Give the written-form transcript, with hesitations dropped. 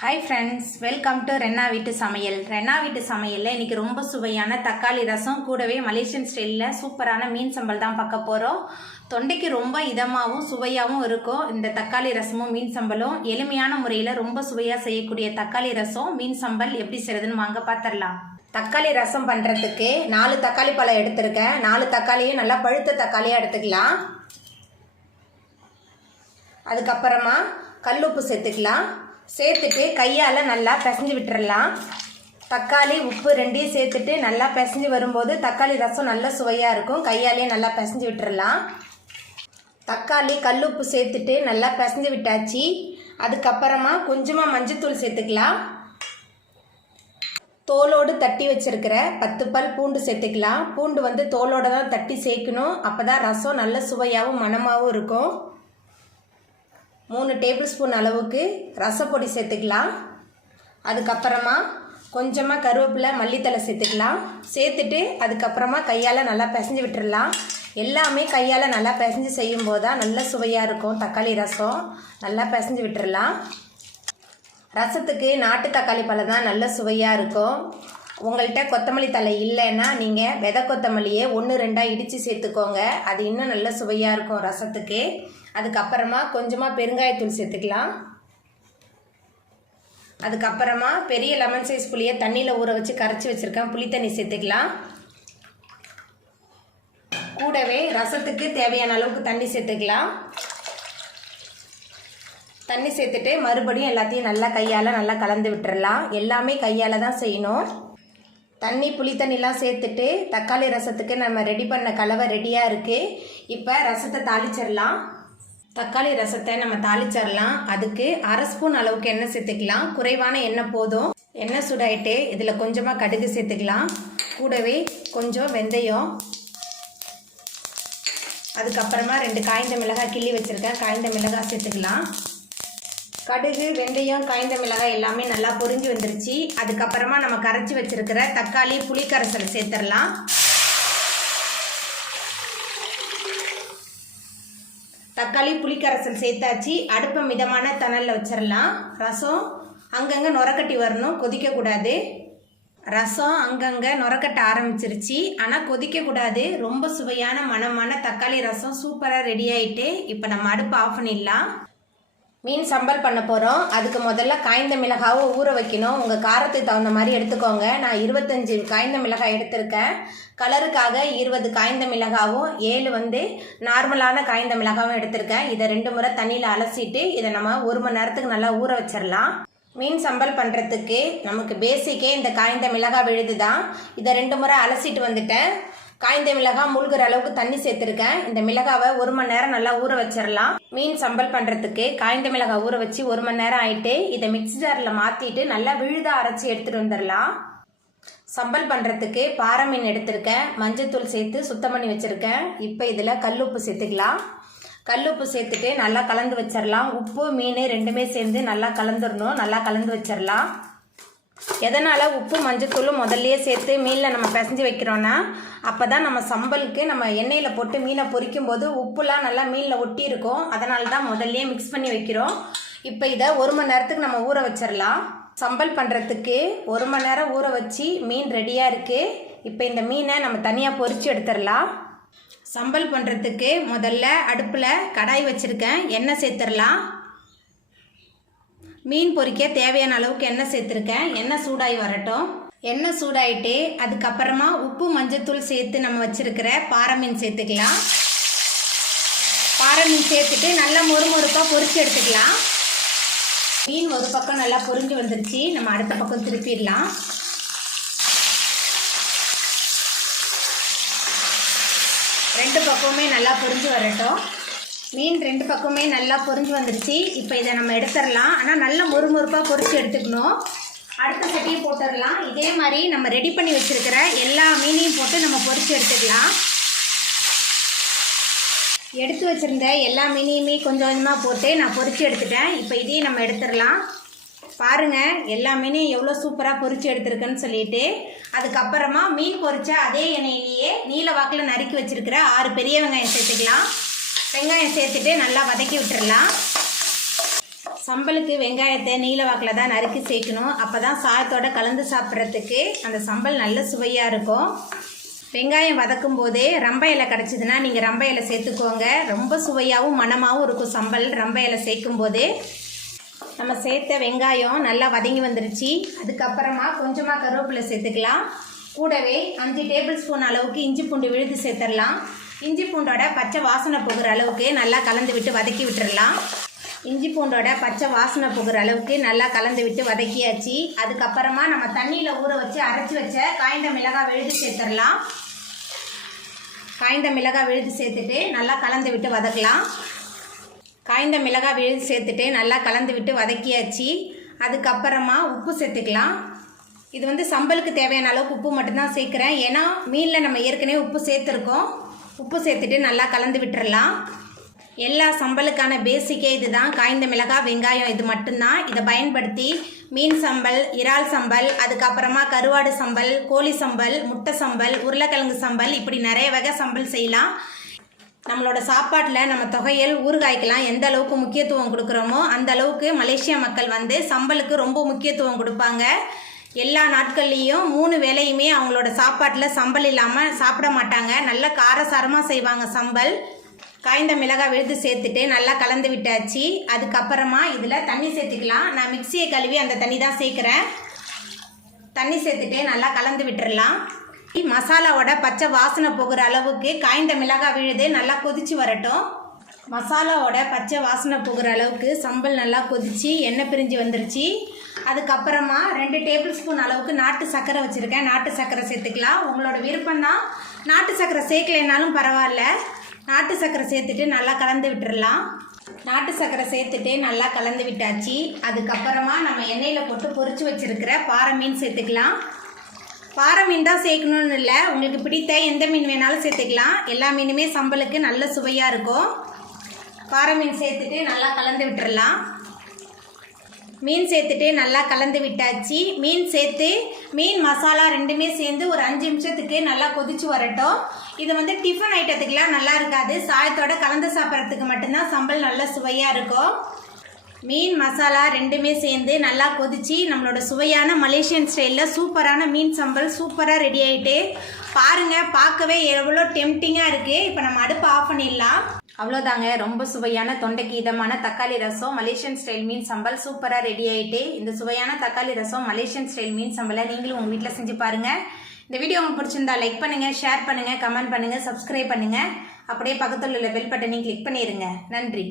Hi friends, welcome to Renna வீட்டு சமையல். ரென்னா வீட்டு சமையலில் இன்றைக்கி ரொம்ப சுவையான தக்காளி ரசம் கூடவே மலேசியன் ஸ்டைலில் சூப்பரான மீன் சம்பல் தான் பார்க்க போகிறோம். தொண்டைக்கு ரொம்ப இதமாகவும் சுவையாகவும் இருக்கும் இந்த தக்காளி ரசமும் மீன் சம்பலும். எளிமையான முறையில் ரொம்ப சுவையாக செய்யக்கூடிய தக்காளி ரசம் மீன் சம்பல் எப்படி செய்கிறதுன்னு வாங்க பார்த்துடலாம். தக்காளி ரசம் பண்ணுறதுக்கு 4 தக்காளி பழம் எடுத்திருக்கேன். 4 தக்காளியும் நல்லா பழுத்த தக்காளியாக எடுத்துக்கலாம். அதுக்கப்புறமா கல்லுப்பு சேர்த்துக்கலாம். சேர்த்துட்டு கையால் நல்லா பிசைஞ்சு விட்டுறலாம். தக்காளி உப்பு ரெண்டையும் சேர்த்துட்டு நல்லா பிசைஞ்சு வரும்போது தக்காளி ரசம் நல்ல சுவையாக இருக்கும். கையாலே நல்லா பிசைஞ்சு விட்டுறலாம். தக்காளி கல்லுப்பு சேர்த்துட்டு நல்லா பிசைஞ்சு விட்டாச்சு. அதுக்கப்புறமா கொஞ்சமாக மஞ்சத்தூள் சேர்த்துக்கலாம். தோலோடு தட்டி வச்சிருக்கிற 10 பல் பூண்டு சேர்த்துக்கலாம். பூண்டு தோலோடு தான் தட்டி சேர்க்கணும். அப்போ தான் ரசம் நல்ல சுவையாகவும் மணமாகவும் இருக்கும். 3 டேபிள் ஸ்பூன் அளவுக்கு ரசப்பொடி சேர்த்துக்கலாம். அதுக்கப்புறமா கொஞ்சமாக கருவேப்பிலை மல்லித்தலை சேர்த்துக்கலாம். சேர்த்துட்டு அதுக்கப்புறமா கையால் நல்லா பிசைஞ்சு விட்டுடலாம். எல்லாமே கையால் நல்லா பிசைஞ்சு செய்யும்போது தான் நல்ல சுவையாக இருக்கும் தக்காளி ரசம். நல்லா பிசைஞ்சு விட்டுடலாம். ரசத்துக்கு நாட்டு தக்காளி பழம் தான் நல்ல சுவையாக இருக்கும். உங்கள்கிட்ட கொத்தமல்லி தழை இல்லைன்னா நீங்கள் விதை கொத்தமல்லியே 1-2 இடித்து சேர்த்துக்கோங்க. அது இன்னும் நல்ல சுவையாக இருக்கும் ரசத்துக்கு. அதுக்கப்புறமா கொஞ்சமாக பெருங்காயத்தூள் சேர்த்துக்கலாம். அதுக்கப்புறமா பெரிய லெமன் சைஸ் புளியை தண்ணியில் ஊற வச்சு கரைச்சி வச்சுருக்கேன். புளி தண்ணி சேர்த்துக்கலாம். கூடவே ரசத்துக்கு தேவையான அளவுக்கு தண்ணி சேர்த்துக்கலாம். தண்ணி சேர்த்துட்டு மறுபடியும் எல்லாத்தையும் நல்லா கையால் நல்லா கலந்து விட்டுறலாம். எல்லாமே கையால் தான் செய்யணும். தண்ணி புளி தண்ணிலாம் சேர்த்துட்டு தக்காளி ரசத்துக்கு நம்ம ரெடி பண்ண கலவை ரெடியாக இருக்குது. இப்போ ரசத்தை தாளிச்சிடலாம். தக்காளி ரசத்தை நம்ம தாளிச்சிடலாம். அதுக்கு 1/2 ஸ்பூன் அளவுக்கு எண்ணெய் சேர்த்துக்கலாம். குறைவான எண்ணெய் போதும். எண்ணெய் சூடாயிட்டு இதில் கொஞ்சமாக கடுகு சேர்த்துக்கலாம். கூடவே கொஞ்சம் வெந்தயம், அதுக்கப்புறமா 2 காய்ந்த மிளகாய் கிள்ளி வச்சுருக்கேன். காய்ந்த மிளகாய் சேர்த்துக்கலாம். கடுகு, வெந்தயம், காய்ந்த மிளகாய் எல்லாமே நல்லா பொரிஞ்சு வந்துருச்சு. அதுக்கப்புறமா நம்ம கரைச்சி வச்சிருக்கிற தக்காளி புளிக்கரைசல் சேர்த்துடலாம். தக்காளி புளிக்கரைசல் சேர்த்தாச்சு. அடுப்பை மிதமான தணலில் வச்சிடலாம். ரசம் அங்கங்கே நுரக்கட்டி வரணும், கொதிக்கக்கூடாது. ரசம் அங்கங்கே நுரக்கட்ட ஆரம்பிச்சிருச்சு, ஆனால் கொதிக்கக்கூடாது. ரொம்ப சுவையான மணமான தக்காளி ரசம் சூப்பராக ரெடி ஆகிட்டு இப்போ நம்ம அடுப்பை ஆஃப் பண்ணிடலாம். மீன் சம்பல் பண்ண போகிறோம். அதுக்கு முதல்ல காய்ந்த மிளகாவை ஊற வைக்கணும். உங்கள் காரத்துக்கு தகுந்த மாதிரி எடுத்துக்கோங்க. நான் 25 காய்ந்த மிளகாய் எடுத்திருக்கேன். கலருக்காக 20 காய்ந்த மிளகாவும் 7 நார்மலான காய்ந்த மிளகாவும் எடுத்திருக்கேன். இதை 2 முறை தண்ணியில் அலசிட்டு இதை நம்ம 1 மணி நேரத்துக்கு நல்லா ஊற வச்சிடலாம். மீன் சம்பல் பண்ணுறதுக்கு நமக்கு பேசிக்கே இந்த காய்ந்த மிளகாய் விழுது தான். இதை 2 முறை அலசிட்டு வந்துட்டேன். காய்ந்த மிளகாய் மூழ்கிற அளவுக்கு தண்ணி சேர்த்துருக்கேன். இந்த மிளகாவை 1 மணி நேரம் நல்லா ஊற வச்சிடலாம். மீன் சம்பல் பண்ணுறதுக்கு காய்ந்த மிளகாய் ஊற வச்சு 1 மணி நேரம் ஆகிட்டு இதை மிக்ஸி ஜாரில் மாற்றிட்டு நல்லா விழுதாக அரைச்சி எடுத்துகிட்டு வந்துடலாம். சம்பல் பண்ணுறதுக்கு பாறை மீன் எடுத்திருக்கேன். மஞ்சத்தூள் சேர்த்து சுத்தம் பண்ணி வச்சுருக்கேன். இப்போ இதில் கல்லுப்பு சேர்த்துக்கலாம். கல்லுப்பு சேர்த்துட்டு நல்லா கலந்து வச்சிடலாம். உப்பு மீன் ரெண்டுமே சேர்ந்து நல்லா கலந்துடணும். நல்லா கலந்து வச்சிடலாம். எதனால் உப்பு மஞ்சத்தூளும் முதல்லையே சேர்த்து மீனில் நம்ம பிசைஞ்சு வைக்கிறோன்னா அப்போ தான் நம்ம சம்பலுக்கு நம்ம எண்ணெயில் போட்டு மீனை பொரிக்கும் போது உப்புலாம் நல்லா மீனில் ஒட்டி இருக்கும். அதனால தான் முதல்லையே மிக்ஸ் பண்ணி வைக்கிறோம். இப்போ இதை 1 மணி நேரத்துக்கு நம்ம ஊற வச்சிடலாம். சம்பல் பண்ணுறதுக்கு 1 மணி நேரம் ஊற வச்சு மீன் ரெடியாக இருக்குது. இப்போ இந்த மீனை நம்ம தனியாக பொரித்து எடுத்துடலாம். சம்பல் பண்ணுறதுக்கு முதல்ல அடுப்பில் கடாய் வச்சுருக்கேன். எண்ணெய் சேர்த்துடலாம். மீன் பொரிக்க தேவையான அளவுக்கு எண்ணெய் சேர்த்துருக்கேன். எண்ணெய் சூடாகி வரட்டும். எண்ணெய் சூடாயிட்டு அதுக்கப்புறமா உப்பு மஞ்சத்தூள் சேர்த்து நம்ம வச்சுருக்கிற பாறை மீன் சேர்த்துக்கலாம். பாறை மீன் சேர்த்துட்டு நல்லா மொறுமொறுப்பாக பொரிச்சு எடுத்துக்கலாம். மீன் ஒரு பக்கம் நல்லா பொரிஞ்சு வந்துருச்சு. நம்ம அடுத்த பக்கம் திருப்பிடலாம். ரெண்டு பக்கமுமே நல்லா பொரிஞ்சு வரட்டும். மீன் 2 பக்கமே நல்லா பொரிஞ்சு வந்துருச்சு. இப்போ இதை நம்ம எடுத்துடலாம். ஆனால் நல்லா மொறுமொறுப்பாக பொரிச்சு எடுத்துக்கணும். அடுத்த சட்டியை போட்டுடலாம். இதே மாதிரி நம்ம ரெடி பண்ணி வச்சுருக்கிற எல்லா மீனையும் போட்டு நம்ம பொரிச்சு எடுத்துக்கலாம். எடுத்து வச்சுருந்த எல்லா மீனையுமே கொஞ்சம் கொஞ்சமாக போட்டு நான் பொரிச்சு எடுத்துட்டேன். இப்போ இதையும் நம்ம எடுத்துடலாம். பாருங்கள் எல்லா மீனையும் எவ்வளோ சூப்பராக பொரிச்சு எடுத்துருக்குன்னு சொல்லிட்டு. அதுக்கப்புறமா மீன் பொரிச்ச அதே எண்ணெயிலேயே நீல வாக்கில் நறுக்கி வச்சுருக்கிற 6 பெரிய வெங்காயம் சேர்த்துக்கலாம். வெங்காயம் சேர்த்துட்டு நல்லா வதக்கி விட்டுடலாம். சம்பலுக்கு வெங்காயத்தை நீல வாக்கில் தான் நறுக்கி சேர்க்கணும். அப்போ தான் சாதத்தோட கலந்து சாப்பிட்றதுக்கு அந்த சம்பல் நல்ல சுவையாக இருக்கும். வெங்காயம் வதக்கும் போதே ரம்ப இலை கிடச்சிதுன்னா நீங்கள் ரம்ப இலை சேர்த்துக்கோங்க. ரொம்ப சுவையாகவும் மணமாகவும் இருக்கும் சம்பல் ரம்ப இலை சேர்க்கும் போது. நம்ம சேர்த்த வெங்காயம் நல்லா வதங்கி வந்துருச்சு. அதுக்கப்புறமா கொஞ்சமாக கருவேப்பிலை சேர்த்துக்கலாம். கூடவே 5 டேபிள் ஸ்பூன் அளவுக்கு இஞ்சி பூண்டு விழுது சேர்த்துடலாம். இஞ்சி பூண்டோட பச்சை வாசனை போகிற அளவுக்கு நல்லா கலந்து விட்டு வதக்கி விட்டுடலாம். இஞ்சி பூண்டோட பச்சை வாசனை போகிற அளவுக்கு நல்லா கலந்து விட்டு வதக்கியாச்சு. அதுக்கப்புறமா நம்ம தண்ணியில் ஊற வச்சு அரைச்சி வச்ச காய்ந்த மிளகாய் விழுது சேர்த்துடலாம். காய்ந்த மிளகாய் விழுது சேர்த்துட்டு நல்லா கலந்து விட்டு வதக்கலாம். காய்ந்த மிளகாய் விழுது சேர்த்துட்டு நல்லா கலந்து விட்டு வதக்கியாச்சு. அதுக்கப்புறமா உப்பு சேர்த்துக்கலாம். இது சம்பலுக்கு தேவையான அளவுக்கு உப்பு மட்டும்தான் சேர்க்குறேன். ஏன்னா மீனில் நம்ம ஏற்கனவே உப்பு சேர்த்துருக்கோம். உப்பு சேர்த்துட்டு நல்லா கலந்து விட்டுறலாம். எல்லா சம்பலுக்கான பேசிக்கே இது தான். காய்ந்த மிளகாய் வெங்காயம் இது மட்டும்தான். இதை பயன்படுத்தி மீன் சம்பல், இறால் சம்பல், அதுக்கப்புறமா கருவாடு சம்பல், கோழி சம்பல், முட்டை சம்பல், உருளைக்கிழங்கு சம்பல், இப்படி நிறைய வகை சம்பல் செய்யலாம். நம்மளோட சாப்பாட்டில் நம்ம தொகையல் ஊறுகாய்க்கெல்லாம் எந்த அளவுக்கு முக்கியத்துவம் கொடுக்குறோமோ அந்த அளவுக்கு மலேசியா மக்கள் சம்பலுக்கு ரொம்ப முக்கியத்துவம் கொடுப்பாங்க. எல்லா நாட்கள்லேயும் 3 வேளையுமே அவங்களோட சாப்பாட்டில் சம்பல் இல்லாமல் சாப்பிட மாட்டாங்க. நல்ல காரசாரமாக செய்வாங்க சம்பல். காய்ந்த மிளகாய் விழுது சேர்த்துட்டு நல்லா கலந்து விட்டாச்சு. அதுக்கப்புறமா இதில் தண்ணி சேர்த்துக்கலாம். நான் மிக்சியை கழுவி அந்த தண்ணி தான் சேர்க்குறேன். தண்ணி சேர்த்துட்டு நல்லா கலந்து விட்டுறலாம். மசாலாவோட பச்சை வாசனை போகிற அளவுக்கு காய்ந்த மிளகாய் விழுது நல்லா கொதிச்சு வரட்டும். மசாலாவோட பச்சை வாசனை போகிற அளவுக்கு சம்பல் நல்லா கொதிச்சு எண்ணெய் பிரிஞ்சு வந்துருச்சு. அதுக்கப்புறமா 2 டேபிள் ஸ்பூன் அளவுக்கு நாட்டு சர்க்கரை வச்சுருக்கேன். நாட்டு சர்க்கரை சேர்த்துக்கலாம். உங்களோட விருப்பம்தான். நாட்டு சர்க்கரை சேர்க்கலைனாலும் பரவாயில்ல. நாட்டு சர்க்கரை சேர்த்துட்டு நல்லா கலந்து விட்டுறலாம். நாட்டு சர்க்கரை சேர்த்துட்டு நல்லா கலந்து விட்டாச்சு. அதுக்கப்புறமா நம்ம எண்ணெயில் போட்டு பொரிச்சு வச்சுருக்கிற பாறை மீன் சேர்த்துக்கலாம். பாறை மீன் தான் சேர்க்கணும்னு இல்லை, உங்களுக்கு பிடித்த எந்த மீன் வேணாலும் சேர்த்துக்கலாம். எல்லா மீனுமே சம்பலுக்கு நல்ல சுவையாக இருக்கும். பாறை மீன் சேர்த்துட்டு நல்லா கலந்து விட்டுறலாம். மீன் சேர்த்துட்டு நல்லா கலந்து விட்டாச்சு. மீன் சேர்த்து மீன் மசாலா ரெண்டுமே சேர்ந்து ஒரு 5 நிமிஷத்துக்கு நல்லா கொதிச்சு வரட்டும். இது டிஃபன் ஐட்டத்துக்கெலாம் நல்லா இருக்காது. சாயத்தோட கலந்து சாப்பிட்றதுக்கு மட்டும்தான் சம்பல் நல்ல சுவையாக இருக்கும். மீன் மசாலா ரெண்டுமே சேர்ந்து நல்லா கொதிச்சு நம்மளோட சுவையான மலேசியன் ஸ்டைலில் சூப்பரான மீன் சம்பல் சூப்பராக ரெடி ஆகிட்டு பாருங்கள். பார்க்கவே எவ்வளோ டெம்டிங்காக இருக்குது. இப்போ நம்ம அடுப்பை ஆஃப் பண்ணிடலாம். அவ்வளோதாங்க, ரொம்ப சுவையான தொண்டைக்கு இதமான தக்காளி ரசம் மலேசியன் ஸ்டைல் மீன் சம்பல் சூப்பராக ரெடி ஆகிட்டு. இந்த சுவையான தக்காளி ரசம் மலேசியன் ஸ்டைல் மீன் சம்பலை நீங்களும் உங்கள் வீட்டில் செஞ்சு பாருங்கள். இந்த வீடியோ உங்களுக்கு பிடிச்சிருந்தா லைக் பண்ணுங்கள், ஷேர் பண்ணுங்கள், கமெண்ட் பண்ணுங்கள், சப்ஸ்கிரைப் பண்ணுங்கள். அப்படியே பக்கத்தில் உள்ள பெல் பட்டனையும் கிளிக் பண்ணிடுங்க. நன்றி.